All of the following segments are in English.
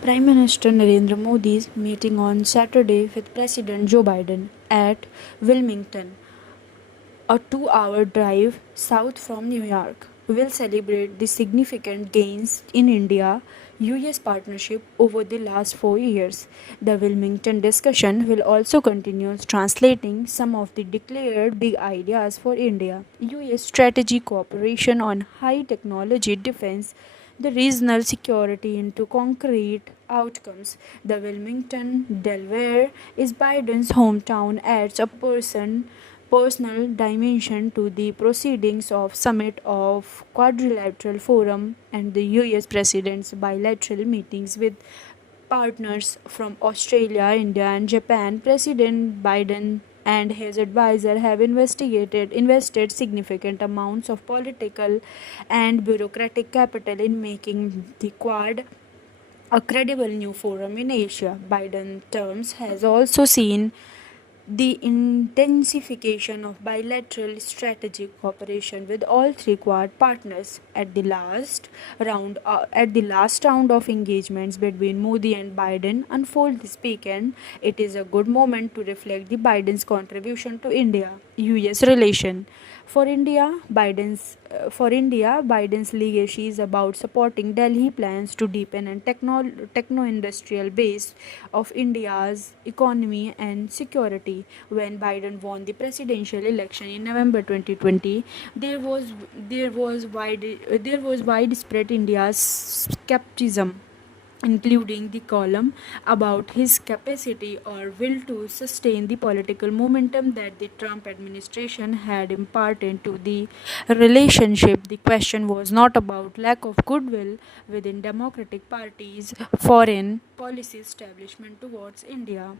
Prime Minister Narendra Modi's meeting on Saturday with President Joe Biden at Wilmington, a 2 hour drive south from New York, will celebrate the significant gains in India US partnership over the last 4 years. The Wilmington discussion will also continue translating some of the declared big ideas for India US strategy cooperation on high technology defense the regional security into concrete outcomes. The Wilmington, Delaware is Biden's hometown adds a personal dimension to the proceedings of summit of quadrilateral forum and the US president's bilateral meetings with partners from Australia, India, and Japan. President Biden and his advisor have invested significant amounts of political and bureaucratic capital in making the Quad a credible new forum in Asia. Biden terms has also seen the intensification of bilateral strategic cooperation with all three Quad partners at the last round of engagements between Modi and Biden unfold this weekend. It is a good moment to reflect the Biden's contribution to India-US relation. For India, Biden's legacy is about supporting Delhi plans to deepen and techno-industrial base of India's economy and security. When Biden won the presidential election in November 2020, there was widespread India's skepticism, including the column about his capacity or will to sustain the political momentum that the Trump administration had imparted to the relationship. The question was not about lack of goodwill within Democratic Party's foreign policy establishment towards India.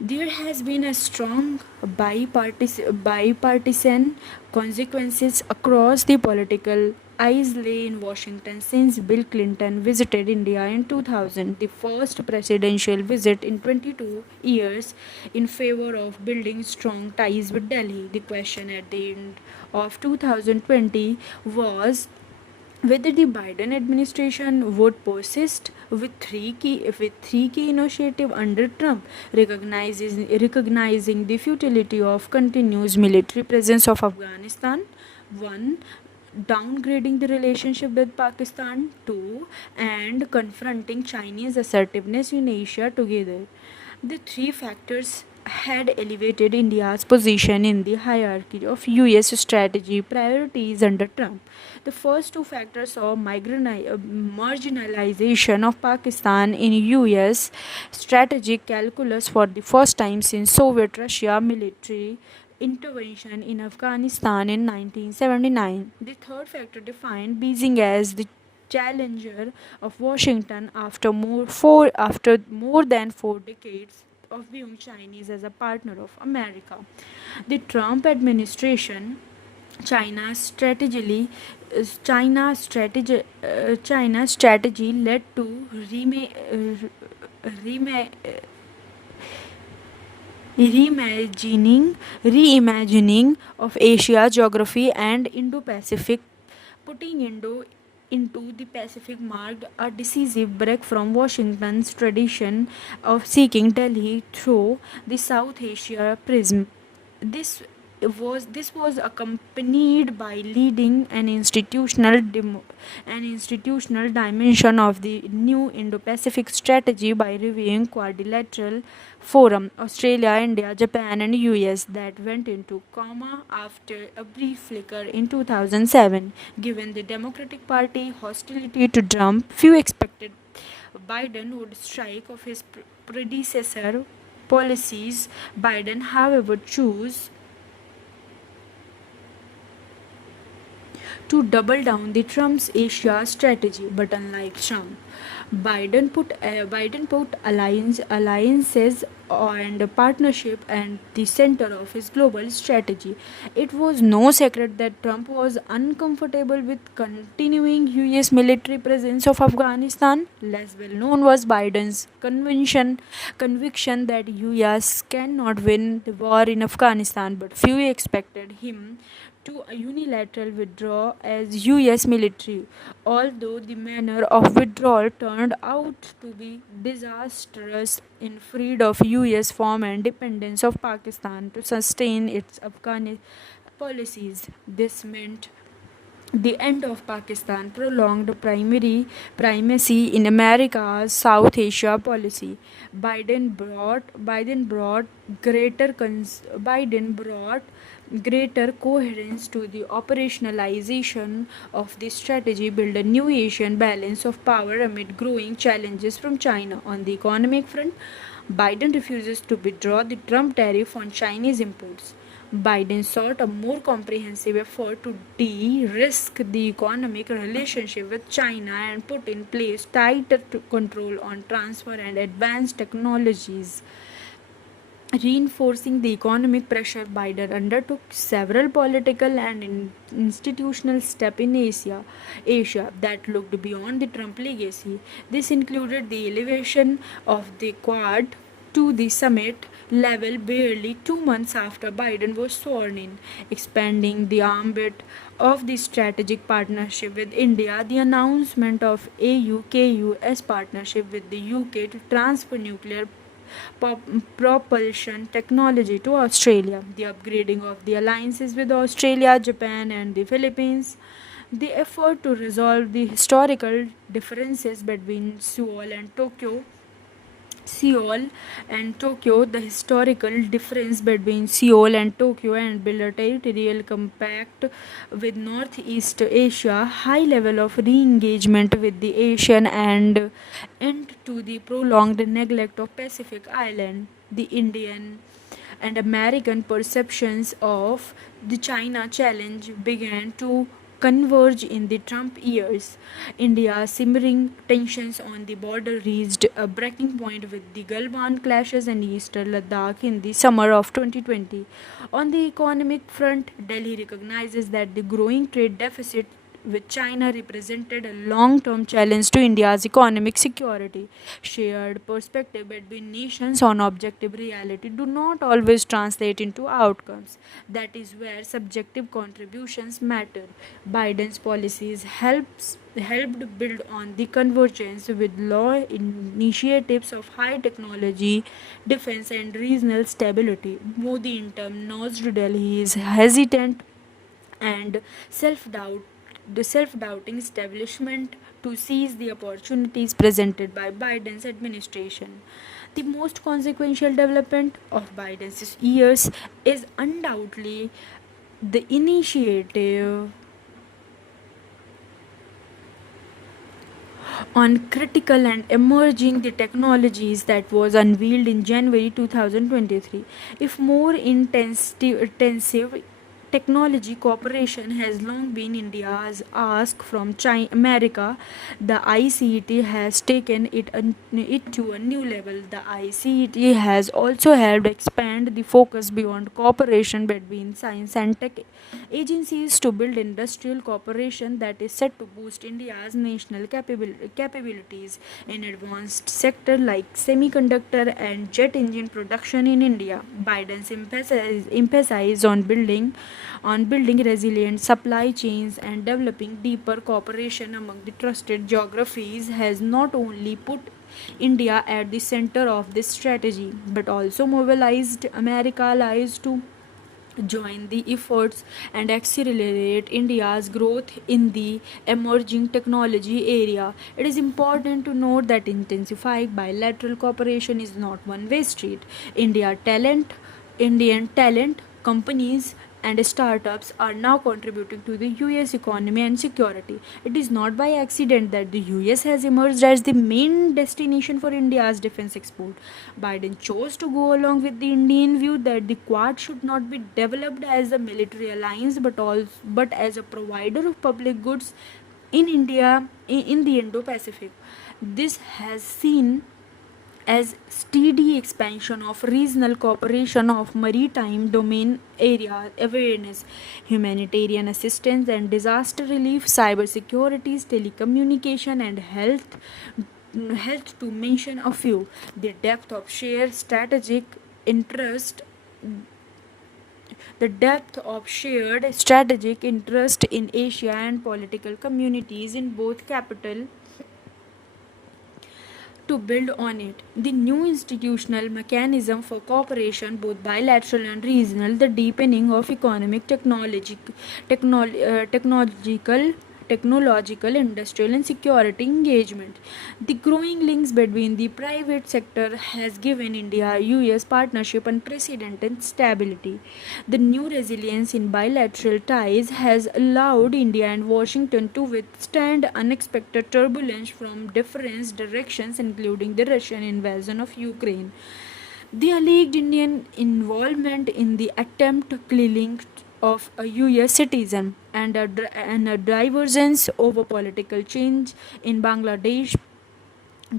There has been a strong bipartisan consequences across the political eyes lay in Washington since Bill Clinton visited India in 2000, the first presidential visit in 22 years in favor of building strong ties with Delhi. The question at the end of 2020 was whether the Biden administration would persist with three key initiatives under Trump, recognizing the futility of continuous military presence of Afghanistan. One, downgrading the relationship with Pakistan. Two, and confronting Chinese assertiveness in Asia together. The three factors had elevated India's position in the hierarchy of US strategy priorities under Trump. The first two factors saw marginalization of Pakistan in US strategic calculus for the first time since Soviet Russia military intervention in Afghanistan in 1979. The third factor defined Beijing as the challenger of Washington after more than 4 decades of viewing Chinese as a partner of America. The Trump administration China's strategy China's strategy led to rema- reimagining of Asia geography and Indo-Pacific, putting Indo into the Pacific marked a decisive break from Washington's tradition of seeking Delhi through the South Asia prism. This was accompanied by leading an institutional dimension of the new Indo-Pacific strategy by reviewing quadrilateral forum Australia, India, Japan, and US that went into coma after a brief flicker in 2007. Given the Democratic Party hostility to Trump, few expected Biden would strike of his predecessor policies. Biden, however, chose to double down the Trump's Asia strategy. But unlike Trump, Biden put alliances and partnership at the center of his global strategy. It was no secret that Trump was uncomfortable with continuing US military presence of Afghanistan. Less well known was Biden's conviction that US cannot win the war in Afghanistan, but few expected him to a unilateral withdrawal as US military, although the manner of withdrawal turned out to be disastrous in freed of US form and dependence of Pakistan to sustain its Afghan policies. This meant the end of Pakistan prolonged primary primacy in America's South Asia policy. Biden brought greater coherence to the operationalization of this strategy, build a new Asian balance of power amid growing challenges from China. On the economic front, Biden refuses to withdraw the Trump tariff on Chinese imports. Biden sought a more comprehensive effort to de-risk the economic relationship with China and put in place tighter control on transfer and advanced technologies. Reinforcing the economic pressure, Biden undertook several political and institutional steps in Asia that looked beyond the Trump legacy. This included the elevation of the Quad to the summit level barely 2 months after Biden was sworn in, expanding the ambit of the strategic partnership with India, the announcement of AUKUS partnership with the UK to transfer nuclear propulsion technology to Australia, the upgrading of the alliances with Australia, Japan, and the Philippines, the effort to resolve the historical differences between Seoul and Tokyo, the historical difference between Seoul and Tokyo, and build a territorial compact with Northeast Asia, high level of re-engagement with the Asian and end to the prolonged neglect of Pacific Island, the Indian and American perceptions of the China challenge began to converge in the Trump years. India's simmering tensions on the border reached a breaking point with the Galwan clashes in eastern Ladakh in the summer of 2020. On the economic front, Delhi recognizes that the growing trade deficit with China represented a long term challenge to India's economic security. Shared perspective between nations on objective reality do not always translate into outcomes. That is where subjective contributions matter. Biden's policies helped build on the convergence with law initiatives of high technology, defense, and regional stability. Modi, in turn, nudged Delhi's hesitant and self-doubt the self-doubting establishment to seize the opportunities presented by Biden's administration. The most consequential development of Biden's years is undoubtedly the initiative on critical and emerging the technologies that was unveiled in January 2023. If more intensive technology cooperation has long been India's ask from China, America, the ICET has taken it to a new level. The ICET has also helped expand the focus beyond cooperation between science and tech agencies to build industrial cooperation that is set to boost India's national capabilities in advanced sectors like semiconductor and jet engine production in India. Biden's emphasis on building resilient supply chains and developing deeper cooperation among the trusted geographies has not only put India at the center of this strategy but also mobilized America allies to join the efforts and accelerate India's growth in the emerging technology area. It is important to note that intensifying bilateral cooperation is not one-way street. Indian talent, companies and startups are now contributing to the US economy and security. It is not by accident that the US has emerged as the main destination for India's defense export. Biden chose to go along with the Indian view that the Quad should not be developed as a military alliance but as a provider of public goods in India in the Indo-Pacific. This has seen as steady expansion of regional cooperation of maritime domain area awareness, humanitarian assistance and disaster relief, cybersecurity, telecommunication and health to mention a few. The depth of shared strategic interest the depth of shared strategic interest in Asia and political communities in both capital to build on it. The new institutional mechanism for cooperation, both bilateral and regional, the deepening of economic, technological, industrial, and security engagement. The growing links between the private sector has given India-US partnership unprecedented stability. The new resilience in bilateral ties has allowed India and Washington to withstand unexpected turbulence from different directions, including the Russian invasion of Ukraine. The alleged Indian involvement in the attempt killing of a US citizen and a divergence over political change in Bangladesh.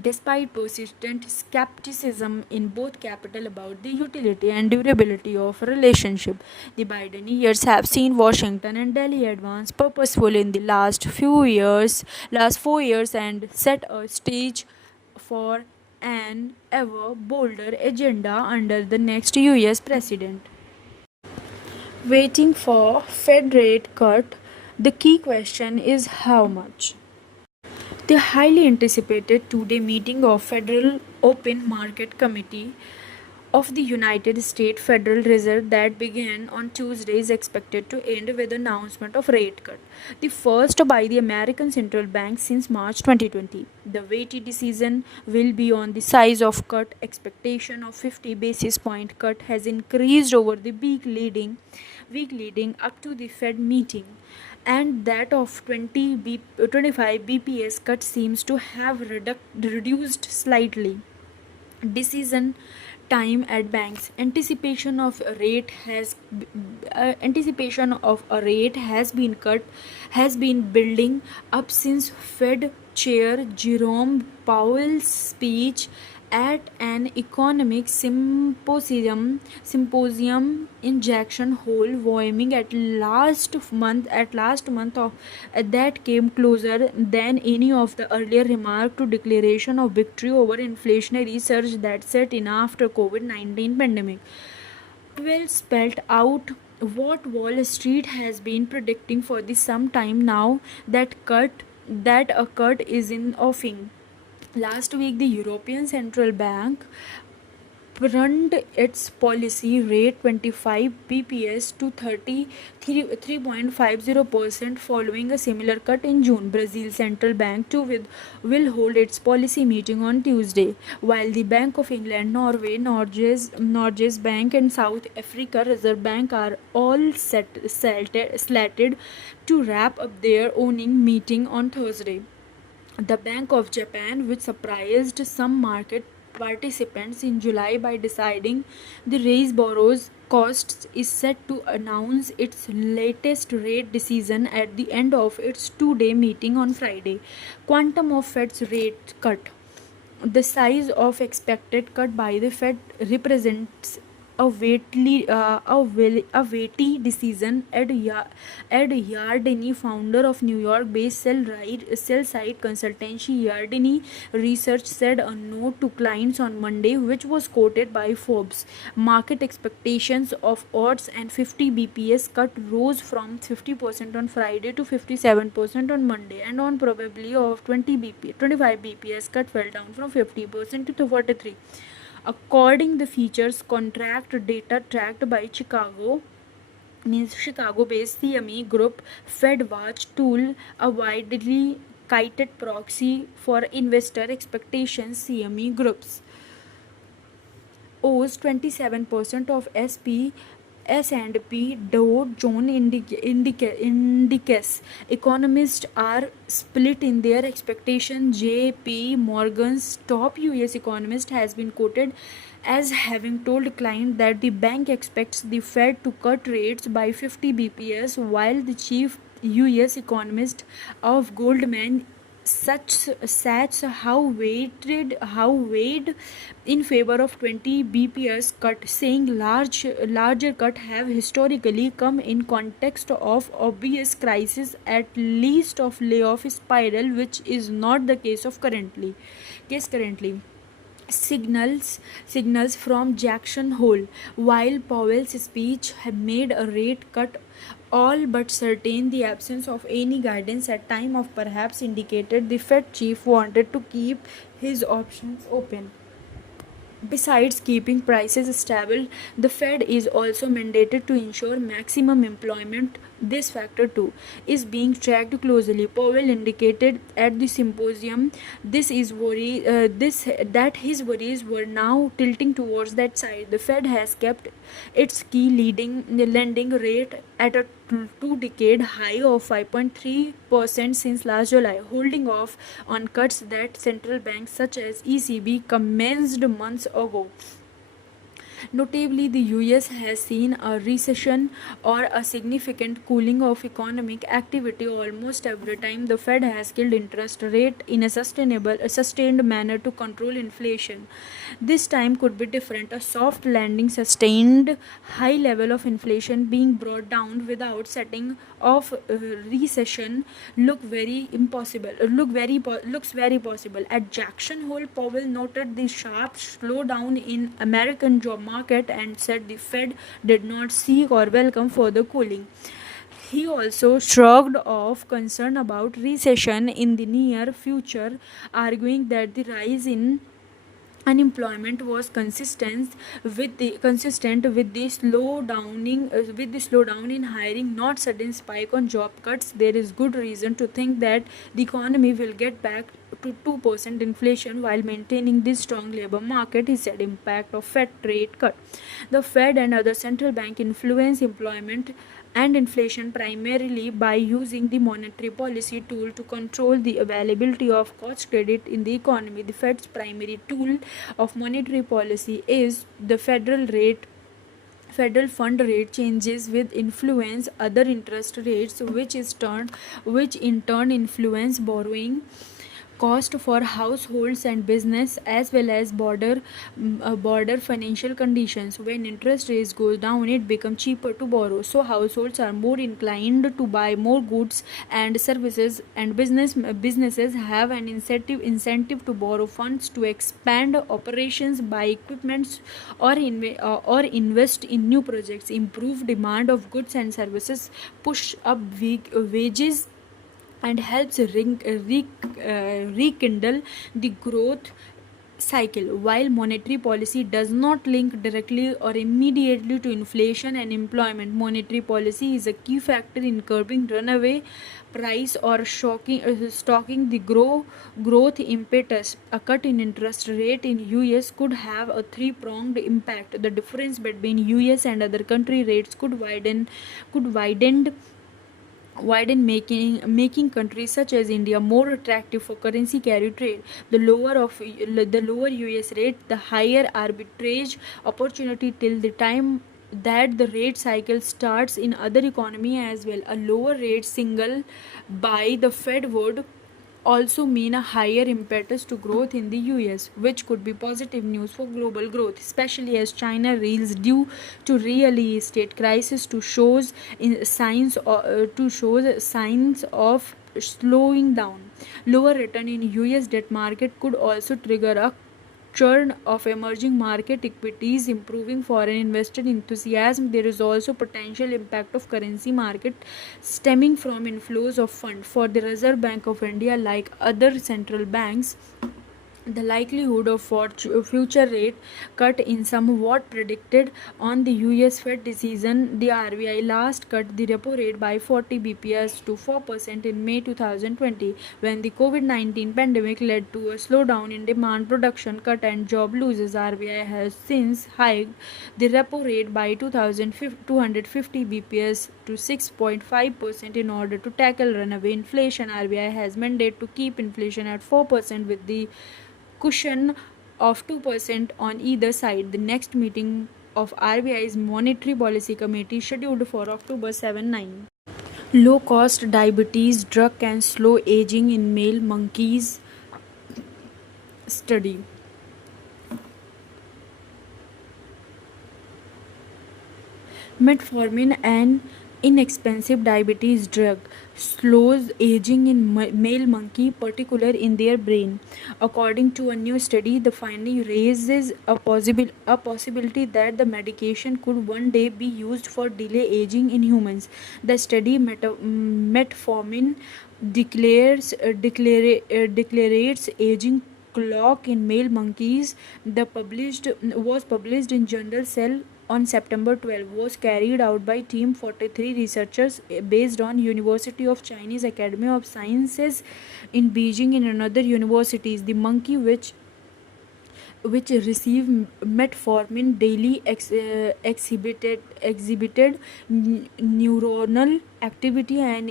Despite persistent skepticism in both capital about the utility and durability of a relationship, the Biden years have seen Washington and Delhi advance purposefully in the last 4 years, and set a stage for an ever bolder agenda under the next US president. Waiting for Fed rate cut, the key question is how much. The highly anticipated two-day meeting of Federal Open Market Committee of the United States Federal Reserve that began on Tuesday is expected to end with the announcement of rate cut, the first by the American Central Bank since March 2020. The weighty decision will be on the size of cut. Expectation of 50 basis point cut has increased over the week leading up to the Fed meeting, and that of 25 bps cut seems to have reduced slightly. Decision time at banks. Anticipation of a rate has been building up since Fed Chair Jerome Powell's speech at an economic symposium in Jackson Hole, Wyoming, last month of that came closer than any of the earlier remark to declaration of victory over inflationary surge that set in after COVID-19 pandemic. Well spelled out what Wall Street has been predicting for some time now, that a cut is in offing. Last week, the European Central Bank pruned its policy rate 25 bps to 3.50% following a similar cut in June. Brazil Central Bank too will hold its policy meeting on Tuesday, while the Bank of England, Norway, Norges Bank, and South Africa Reserve Bank are all slated to wrap up their owning meeting on Thursday. The Bank of Japan, which surprised some market participants in July by deciding the raise borrows costs, is set to announce its latest rate decision at the end of its two-day meeting on Friday. Quantum of Fed's rate cut. The size of expected cut by the Fed represents a weighty decision. Ed Yardeni, founder of New York-based sell-side consultancy Yardeni Research, said a note to clients on Monday, which was quoted by Forbes. Market expectations of odds and 50 bps cut rose from 50% on Friday to 57% on Monday, and on probability of 25 bps cut fell down from 50% to 43%. According the features contract data tracked by Chicago-based CME Group, FedWatch tool, a widely cited proxy for investor expectations. CME Groups owes 27% of S&P Dow Jones Indices. Economists are split in their expectation. J.P. Morgan's top U.S. economist has been quoted as having told clients that the bank expects the Fed to cut rates by 50 bps, while the chief U.S. economist of Goldman Sachs weighed in favor of 20 bps cut, saying larger cut have historically come in context of obvious crisis, at least of layoff spiral, which is not the case currently. signals from Jackson Hole. While Powell's speech had made a rate cut all but certain, the absence of any guidance at time of perhaps indicated the Fed chief wanted to keep his options open. Besides keeping prices stable, the Fed is also mandated to ensure maximum employment. This factor too is being tracked closely. Powell indicated at the symposium this that his worries were now tilting towards that side. The Fed has kept its key leading lending rate at a two-decade high of 5.3% since last July, holding off on cuts that central banks such as ECB commenced months ago. Notably, the US has seen a recession or a significant cooling of economic activity almost every time the Fed has killed interest rate in a sustained manner to control inflation. This time could be different. A soft landing, sustained high level of inflation being brought down without setting off recession looks very possible. At Jackson Hole, Powell noted the sharp slowdown in American job market and said the Fed did not seek or welcome further cooling. He also shrugged off concern about recession in the near future, arguing that the rise in unemployment was consistent with the slowdown in hiring, not sudden spike on job cuts. There is good reason to think that the economy will get back to 2% inflation while maintaining this strong labor market, he said. Impact of Fed rate cut. The Fed and other central bank influence employment and inflation primarily by using the monetary policy tool to control the availability of cost credit in the economy. The Fed's primary tool of monetary policy is the federal fund rate changes with influence other interest rates, which in turn influence borrowing cost for households and business, as well as border financial conditions. When interest rates goes down, it becomes cheaper to borrow, so households are more inclined to buy more goods and services, and businesses have an incentive to borrow funds to expand operations, buy equipment, or invest in new projects. Improve demand of goods and services push up wages and helps rekindle the growth cycle. While monetary policy does not link directly or immediately to inflation and employment, monetary policy is a key factor in curbing runaway price or stalking the growth impetus. A cut in interest rate in US could have a three-pronged impact. The difference between US and other country rates could widen, making countries such as India more attractive for currency carry trade. The lower US rate, the higher arbitrage opportunity till the time that the rate cycle starts in other economy as well. A lower rate single by the Fed would also mean a higher impetus to growth in the US, which could be positive news for global growth, especially as China reels due to real estate crisis to shows signs of slowing down. Lower return in US debt market could also trigger a churn of emerging market equities, improving foreign investor enthusiasm. There is also potential impact of currency market stemming from inflows of fund for the Reserve Bank of India. Like other central banks, the likelihood of future rate cut is somewhat predicted on the US Fed decision. The RBI last cut the repo rate by 40 bps to 4% in May 2020, when the COVID-19 pandemic led to a slowdown in demand, production cut, and job losses. RBI has since hiked the repo rate by 250 bps to 6.5% in order to tackle runaway inflation. RBI has mandate to keep inflation at 4% with the cushion of 2% on either side. The next meeting of RBI's Monetary Policy Committee scheduled for October 7-9. Low cost diabetes drug can slow aging in male monkeys study. Metformin, an inexpensive diabetes drug slows aging in male monkey, particular in their brain. According to a new study, the finding raises a possibility that the medication could one day be used for delay aging in humans. The study metformin declares aging clock in male monkeys. The published was published in journal Cell on September 12, was carried out by team 43 researchers based on University of Chinese Academy of Sciences in Beijing and another universities. The monkey which received metformin daily exhibited neuronal activity and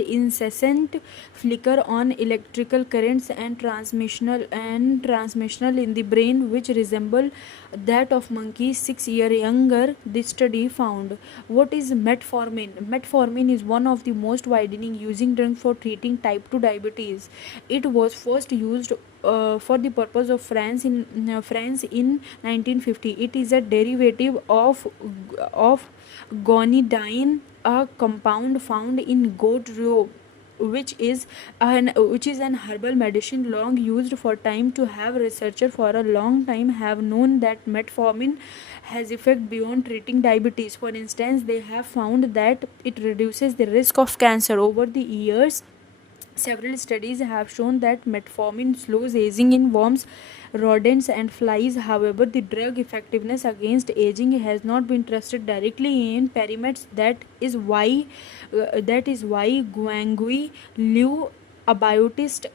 incessant flicker on electrical currents and transmissional in the brain, which resemble that of monkeys 6 years younger. The study found. What is metformin? Metformin is one of the most widening using drugs for treating type 2 diabetes. It was first used for the purpose of France in 1950. It is a derivative of gonidine, a compound found in goat roe, which is an herbal medicine long used for time. To have researchers for a long time have known that metformin has effect beyond treating diabetes. For instance, they have found that it reduces the risk of cancer. Over the years, several studies have shown that metformin slows aging in worms, rodents, and flies. However, the drug effectiveness against aging has not been tested directly in primates. That is why Guangui Liu, a biologist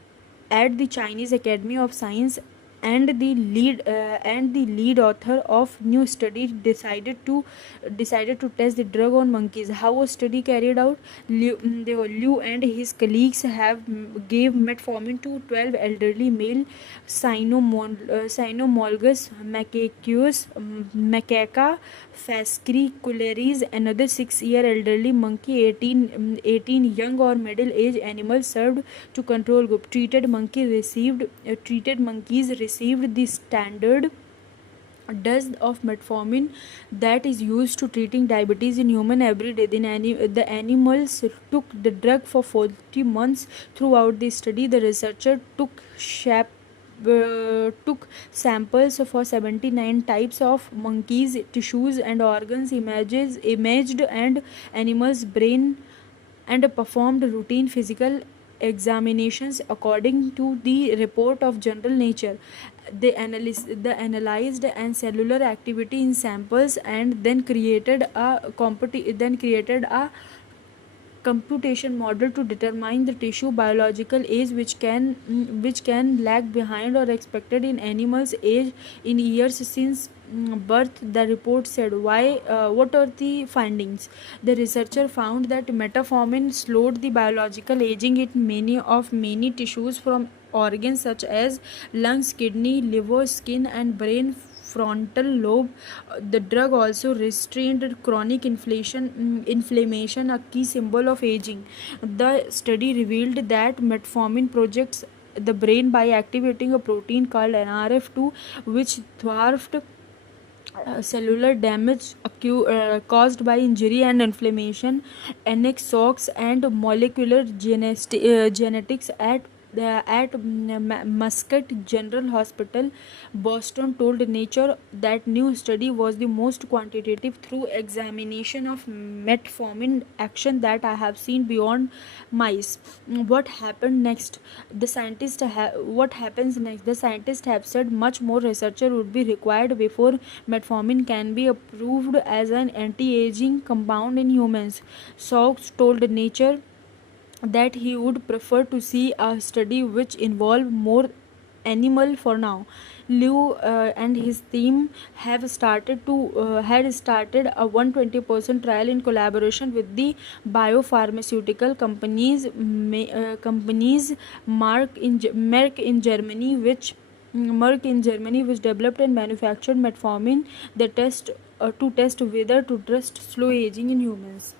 at the Chinese Academy of Science and the lead author of new study, decided to test the drug on monkeys. How was study carried out? Liu and his colleagues gave metformin to 12 elderly male cynomolgus macaca fascicularis. Another 6-year elderly monkey, 18 young or middle aged animals served to control group. Treated monkeys received the standard dose of metformin that is used to treating diabetes in human every day. The animals took the drug for 40 months. Throughout the study, the researcher took samples for 79 types of monkeys tissues and organs imaged and animals brain and performed routine physical examinations. According to the report of journal Nature, they analyzed and cellular activity in samples and then created a computation model to determine the tissue biological age, which can lag behind or expected in animals age in years since birth. The report said. What are the findings? The researcher found that metformin slowed the biological aging in many tissues, from organs such as lungs, kidney, liver, skin, and brain frontal lobe. The drug also restrained chronic inflammation, a key symbol of aging. The study revealed that metformin projects the brain by activating a protein called NRF2, which thwarts cellular damage caused by injury and inflammation. NX and molecular genetics at Muscat General Hospital, Boston, told Nature that new study was the most quantitative through examination of metformin action that I have seen beyond mice. What happened next? What happens next? The scientists have said much more research would be required before metformin can be approved as an anti-aging compound in humans. Sachs told Nature that he would prefer to see a study which involved more animal for now. Liu and his team had started a 120% trial in collaboration with the biopharmaceutical companies Merck in Germany, which developed and manufactured metformin. The test to test whether to trust slow aging in humans.